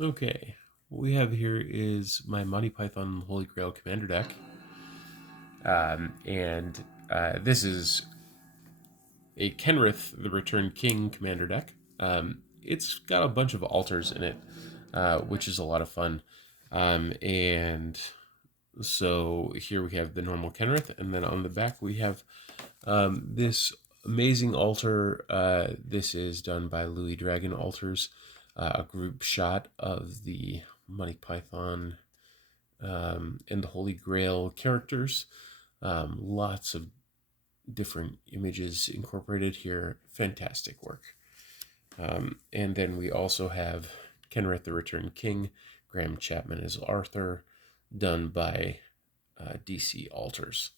Okay, what we have here is my Monty Python Holy Grail Commander deck. And this is a Kenrith the Returned King Commander deck. It's got a bunch of altars in it, which is a lot of fun. And so here we have the normal Kenrith, and then on the back we have this amazing altar. This is done by Louis Dragon Altars, a group shot of the Monty Python and the Holy Grail characters. Lots of different images incorporated here. Fantastic work. And then we also have Kenrith the Returned King, Graham Chapman as Arthur, done by DC Altars.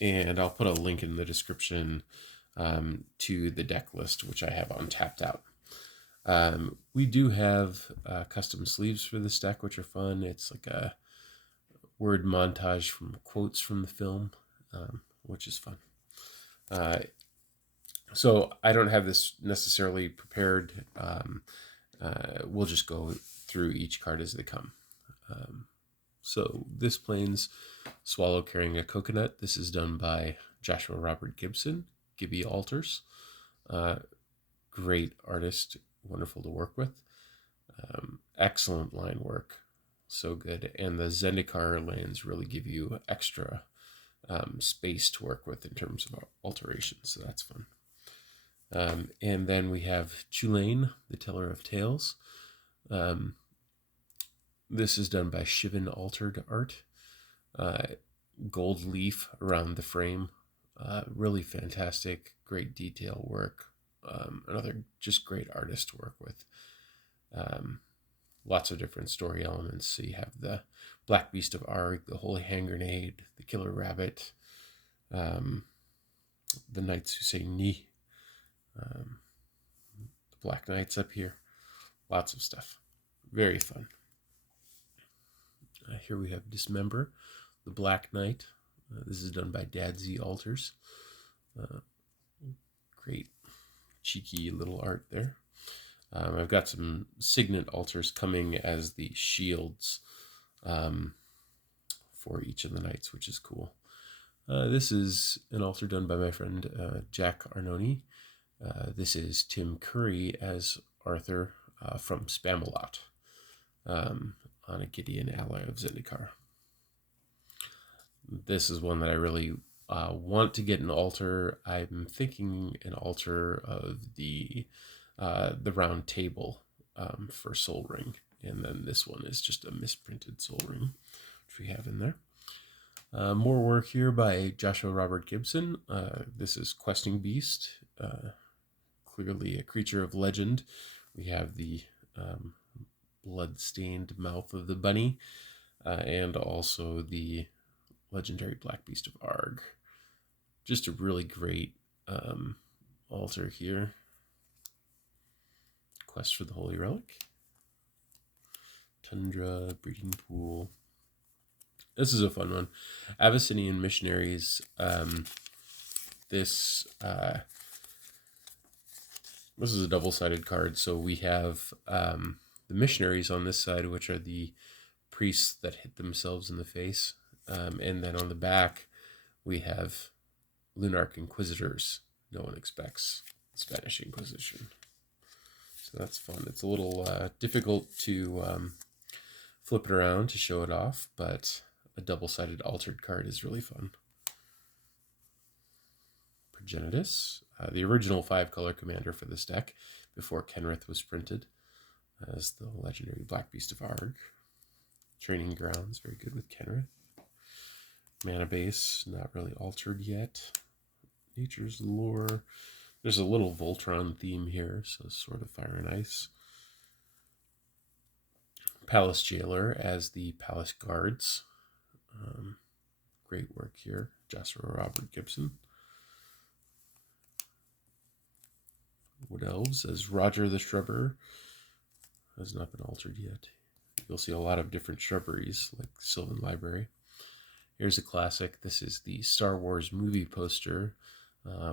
And I'll put a link in the description to the deck list, which I have on Tapped Out. We do have custom sleeves for this deck, which are fun. It's like a word montage from quotes from the film, which is fun. So I don't have this necessarily prepared. We'll just go through each card as they come. So this plane's Swallow Carrying a Coconut. This is done by Joshua Robert Gibson, Gibby Altars. Great artist, wonderful to work with. Excellent line work, so good. And the Zendikar lands really give you extra space to work with in terms of alterations, so that's fun. And then we have Chulain, the Teller of Tales. This is done by Shivan Altered Art. Gold leaf around the frame. Really fantastic, great detail work. Another just great artist to work with. Lots of different story elements. So you have the Black Beast of Arg, the Holy Hand Grenade, the Killer Rabbit, the Knights who say Ni, the Black Knights up here. Lots of stuff. Very fun. Here we have Dismember, the Black Knight. This is done by Dad Z Altars. Great, cheeky little art there. I've got some Signet Altars coming as the shields for each of the knights, which is cool. This is an altar done by my friend Jack Arnone. This is Tim Curry as Arthur from Spamalot on a Gideon ally of Zendikar. This is one that I really want to get an altar. I'm thinking an altar of the round table for Soul Ring. And then this one is just a misprinted Soul Ring, which we have in there. More work here by Joshua Robert Gibson. This is Questing Beast, clearly a creature of legend. We have the blood-stained mouth of the bunny, and also the legendary Black Beast of Arg. Just a really great altar here. Quest for the Holy Relic. Tundra, Breeding Pool. This is a fun one. Abyssinian Missionaries. This is a double-sided card. So we have the missionaries on this side, which are the priests that hit themselves in the face. And then on the back, we have Lunarch Inquisitors. No one expects Spanish Inquisition. So that's fun. It's a little difficult to flip it around to show it off, but a double-sided altered card is really fun. Progenitus, the original 5-color commander for this deck before Kenrith was printed as the legendary Black Beast of Arg. Training Grounds, very good with Kenrith. Mana base, not really altered yet. Nature's Lore. There's a little Voltron theme here, so sort of Fire and Ice. Palace Jailer as the Palace Guards. Great work here. Joshua Robert Gibson. Wood Elves as Roger the Shrubber. Has not been altered yet. You'll see a lot of different shrubberies, like Sylvan Library. Here's a classic. This is the Star Wars movie poster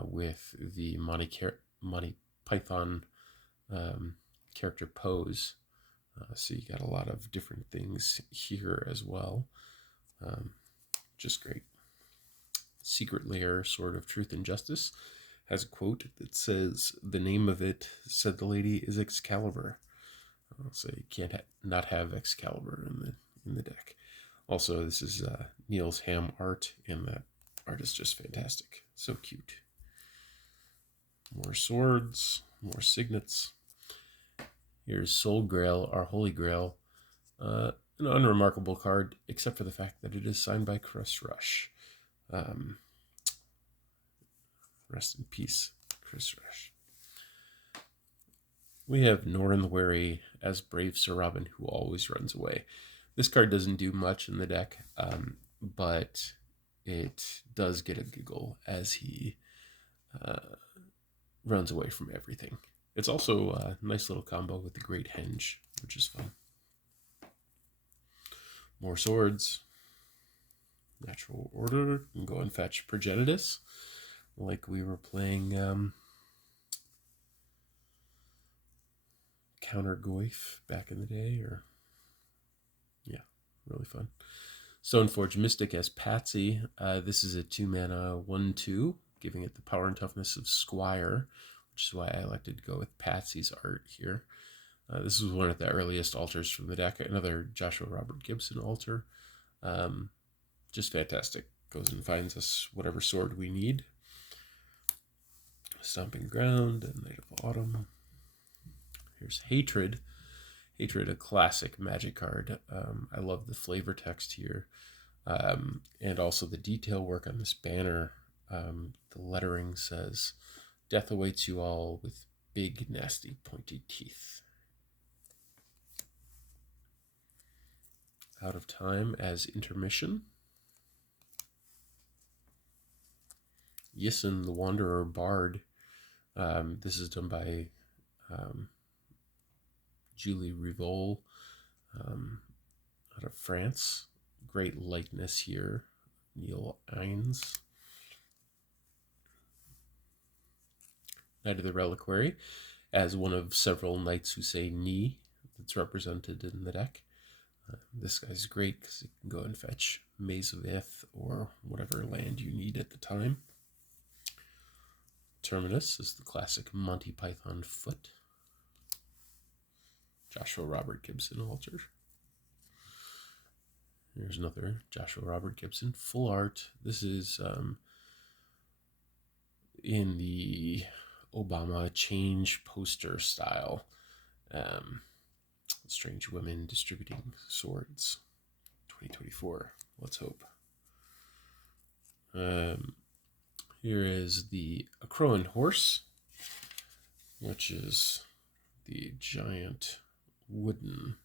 with the Monty Python character Pose. So you got a lot of different things here as well. Just great. Secret Lair, Sword of Truth and Justice, has a quote that says, "The name of it," said the lady, "is Excalibur." So you can't not have Excalibur in the deck. Also, this is Neil's Ham art, and that art is just fantastic. So cute. More swords, more signets. Here's Soul Grail, our Holy Grail. An unremarkable card, except for the fact that it is signed by Chris Rush. Rest in peace, Chris Rush. We have Norin the Wary as Brave Sir Robin, who always runs away. This card doesn't do much in the deck, but it does get a giggle as he runs away from everything. It's also a nice little combo with the Great Henge, which is fun. More swords. Natural Order. And go and fetch Progenitus, like we were playing Counter Goyf back in the day. Or yeah, really fun. Stoneforge Mystic as Patsy. This is a 2-mana 1/2, giving it the power and toughness of Squire, which is why I elected to go with Patsy's art here. This was one of the earliest altars from the deck. Another Joshua Robert Gibson altar. Just fantastic. Goes and finds us whatever sword we need. Stomping Ground and Night of Autumn. Here's Hatred. Hatred, a classic Magic card. I love the flavor text here. And also the detail work on this banner. The lettering says, "Death awaits you all with big, nasty, pointy teeth." Out of Time as Intermission. Yissen, the Wanderer Bard. This is done by Julie Rivol out of France. Great likeness here. Neil Ines. Knight of the Reliquary as one of several knights who say "ni" that's represented in the deck. This guy's great because you can go and fetch Maze of Ith or whatever land you need at the time. Terminus is the classic Monty Python foot. Joshua Robert Gibson altar. Here's another Joshua Robert Gibson full art. This is in the Obama change poster style. Strange Women Distributing Swords 2024. Let's hope. Here is the Acroan Horse, which is the giant wooden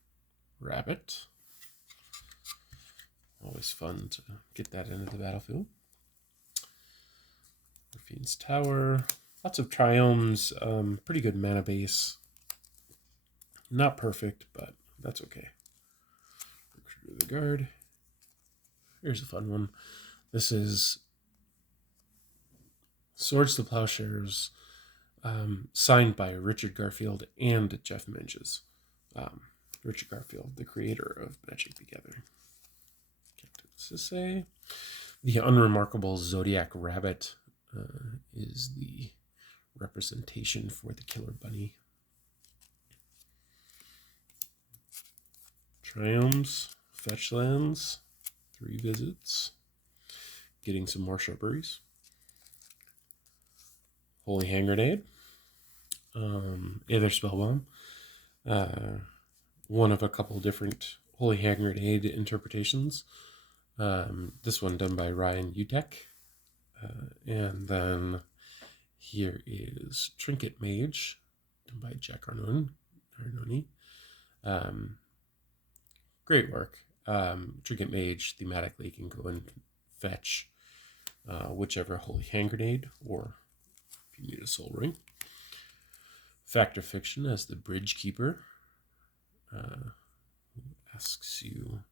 rabbit. Always fun to get that into the battlefield. Raffine's Tower. Lots of Triomes. Pretty good mana base. Not perfect, but that's okay. Recruiter the Guard. Here's a fun one. This is Swords to Plowshares, signed by Richard Garfield and Jeff Menges. Richard Garfield, the creator of Magic the Gathering. Captain Sisay. The Unremarkable Zodiac Rabbit is the representation for the Killer Bunny. Triomes, fetch lands, 3 visits, getting some more shrubberies. Holy Hand Grenade, Aether Spellbomb, one of a couple different Holy Hand Grenade interpretations. This one done by Ryan Utek. And then here is Trinket Mage, done by Jack Arnone. Great work. Trinket Mage thematically can go and fetch whichever Holy Hand Grenade, or if you need a Soul Ring. Fact or Fiction as the Bridge Keeper. Asks you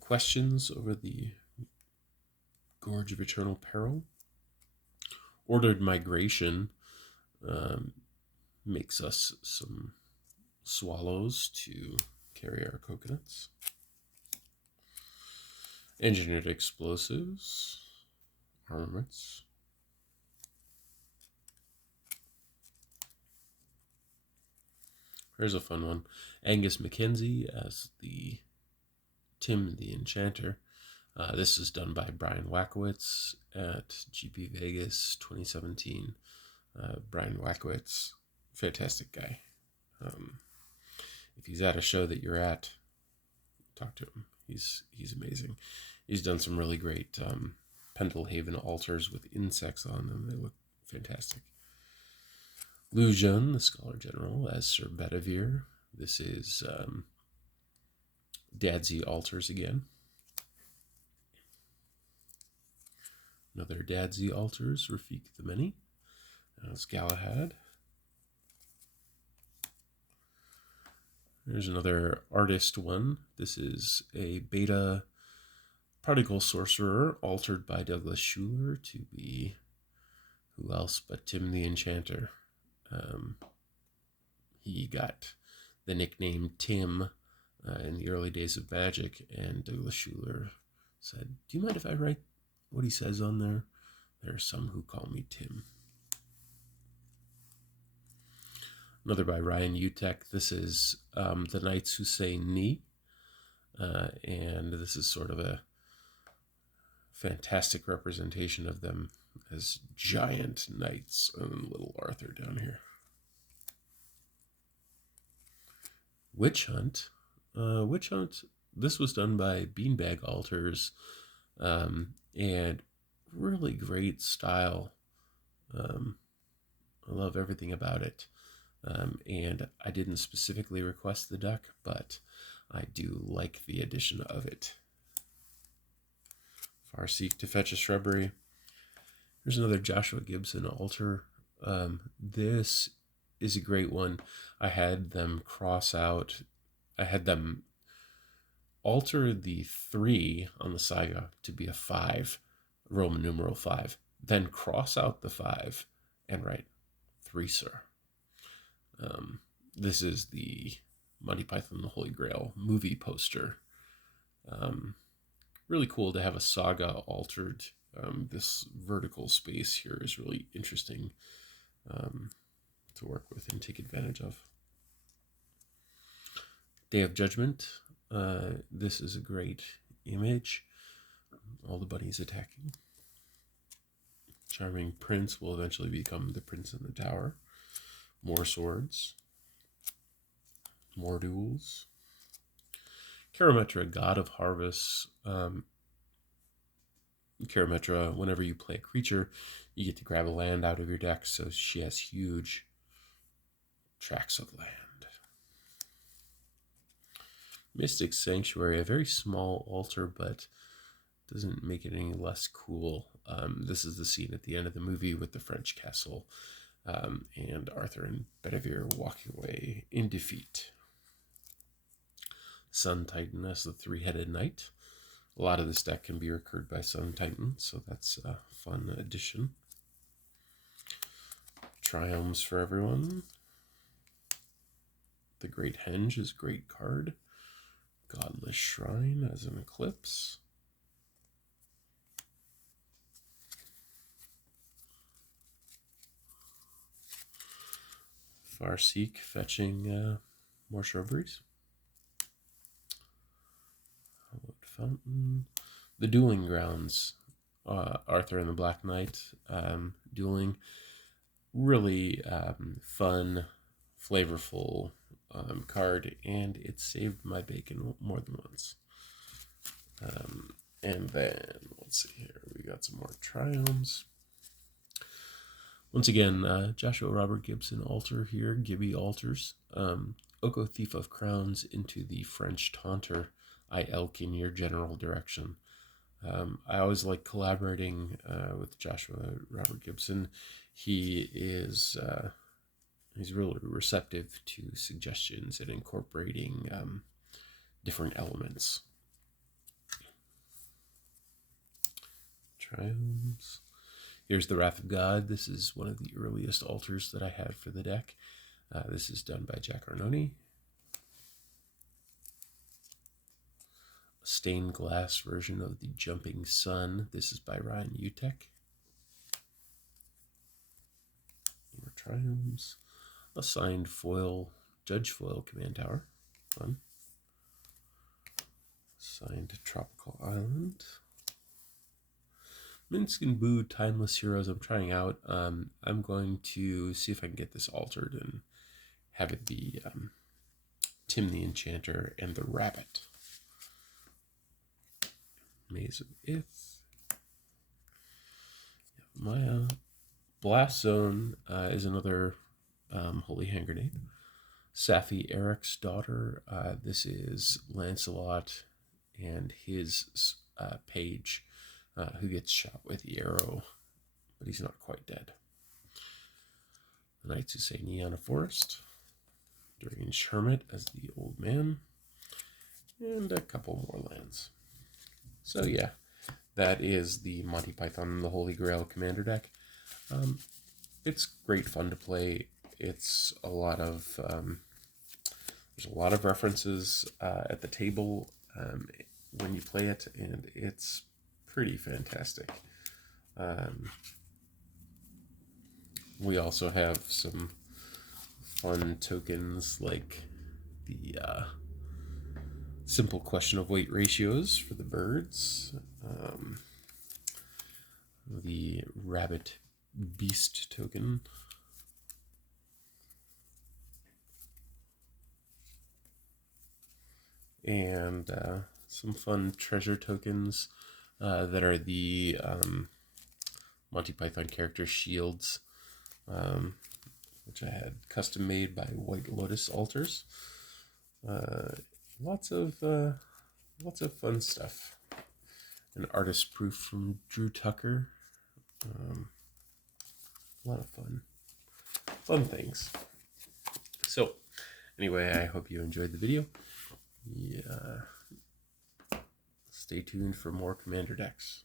questions over the Gorge of Eternal Peril. Ordered Migration makes us some swallows to carry our coconuts. Engineered explosives, armaments. Here's a fun one. Angus Mackenzie as the Tim the Enchanter. This is done by Brian Wackowitz at GP Vegas 2017. Brian Wackowitz, fantastic guy. If he's at a show that you're at, talk to him. He's amazing. He's done some really great Pendelhaven altars with insects on them. They look fantastic. Lujan, the Scholar General, as Sir Bedivere. This is Dadsy altars again. Another Dadsy altars, Rafik the Many, as Galahad. There's another artist one. This is a beta particle sorcerer altered by Douglas Schuler to be who else but Tim the Enchanter. He got the nickname Tim in the early days of Magic, and Douglas Schuler said, "Do you mind if I write what he says on there? There are some who call me Tim." Another by Ryan Utek. This is The Knights Who Say Ni, and this is sort of a fantastic representation of them as giant knights, and little Arthur down here. Witch Hunt. Witch Hunt, this was done by Beanbag Altars, and really great style. I love everything about it. And I didn't specifically request the deck, but I do like the addition of it. Farseek to fetch a shrubbery. Here's another Joshua Gibson altar. This is a great one. I had them alter the 3 on the saga to be a 5, Roman numeral 5, then cross out the 5 and write 3, sir. This is the Monty Python, the Holy Grail movie poster. Really cool to have a saga altered. This vertical space here is really interesting to work with and take advantage of. Day of Judgment. This is a great image. All the bunnies attacking. Charming Prince will eventually become the Prince in the Tower. More swords. More duels. Karametra, God of Harvest. Karametra, whenever you play a creature, you get to grab a land out of your deck, so she has huge tracts of land. Mystic Sanctuary, a very small altar, but doesn't make it any less cool. This is the scene at the end of the movie with the French castle, and Arthur and Bedivere walking away in defeat. Sun Titan as the 3-headed knight. A lot of this deck can be recurred by Sun Titan, so that's a fun addition. Triumphs for everyone. The Great Henge is a great card. Godless Shrine as an Eclipse. Farseek fetching more shrubberies. Hallowed Fountain. The Dueling Grounds. Arthur and the Black Knight dueling. Really fun, flavorful card, and it saved my bacon more than once. And then, let's see here, we got some more Triumphs. Once again, Joshua Robert Gibson altar here, Gibby altars. Oko Thief of Crowns into the French Taunter. I elk in your general direction. I always like collaborating with Joshua Robert Gibson. He's really receptive to suggestions and incorporating different elements. Triumphs. Here's the Wrath of God. This is one of the earliest altars that I had for the deck. This is done by Jack Arnone. stained glass version of the Jumping Sun. This is by Ryan Utek. More triumphs. A signed foil, Judge foil Command Tower. Fun. Signed Tropical Island. Minsk and Boo Timeless Heroes I'm trying out. I'm going to see if I can get this altered and have it be Tim the Enchanter and the Rabbit. Maze of Ith. Maya. Blast Zone is another Holy Hand Grenade. Safi Eric's daughter. This is Lancelot and his page who gets shot with the arrow, but he's not quite dead. The Knights Who Say Neon Forest. Strange Hermit as the old man, and a couple more lands. So yeah, that is the Monty Python and the Holy Grail Commander deck. It's great fun to play. It's a lot of there's a lot of references at the table when you play it, and it's pretty fantastic. We also have some fun tokens like the simple question of weight ratios for the birds, the rabbit beast token, and some fun treasure tokens that are the Monty Python character shields, which I had custom made by White Lotus Altars. Lots of fun stuff. An artist proof from Drew Tucker. A lot of fun things. So, anyway, I hope you enjoyed the video. Yeah. Stay tuned for more Commander decks.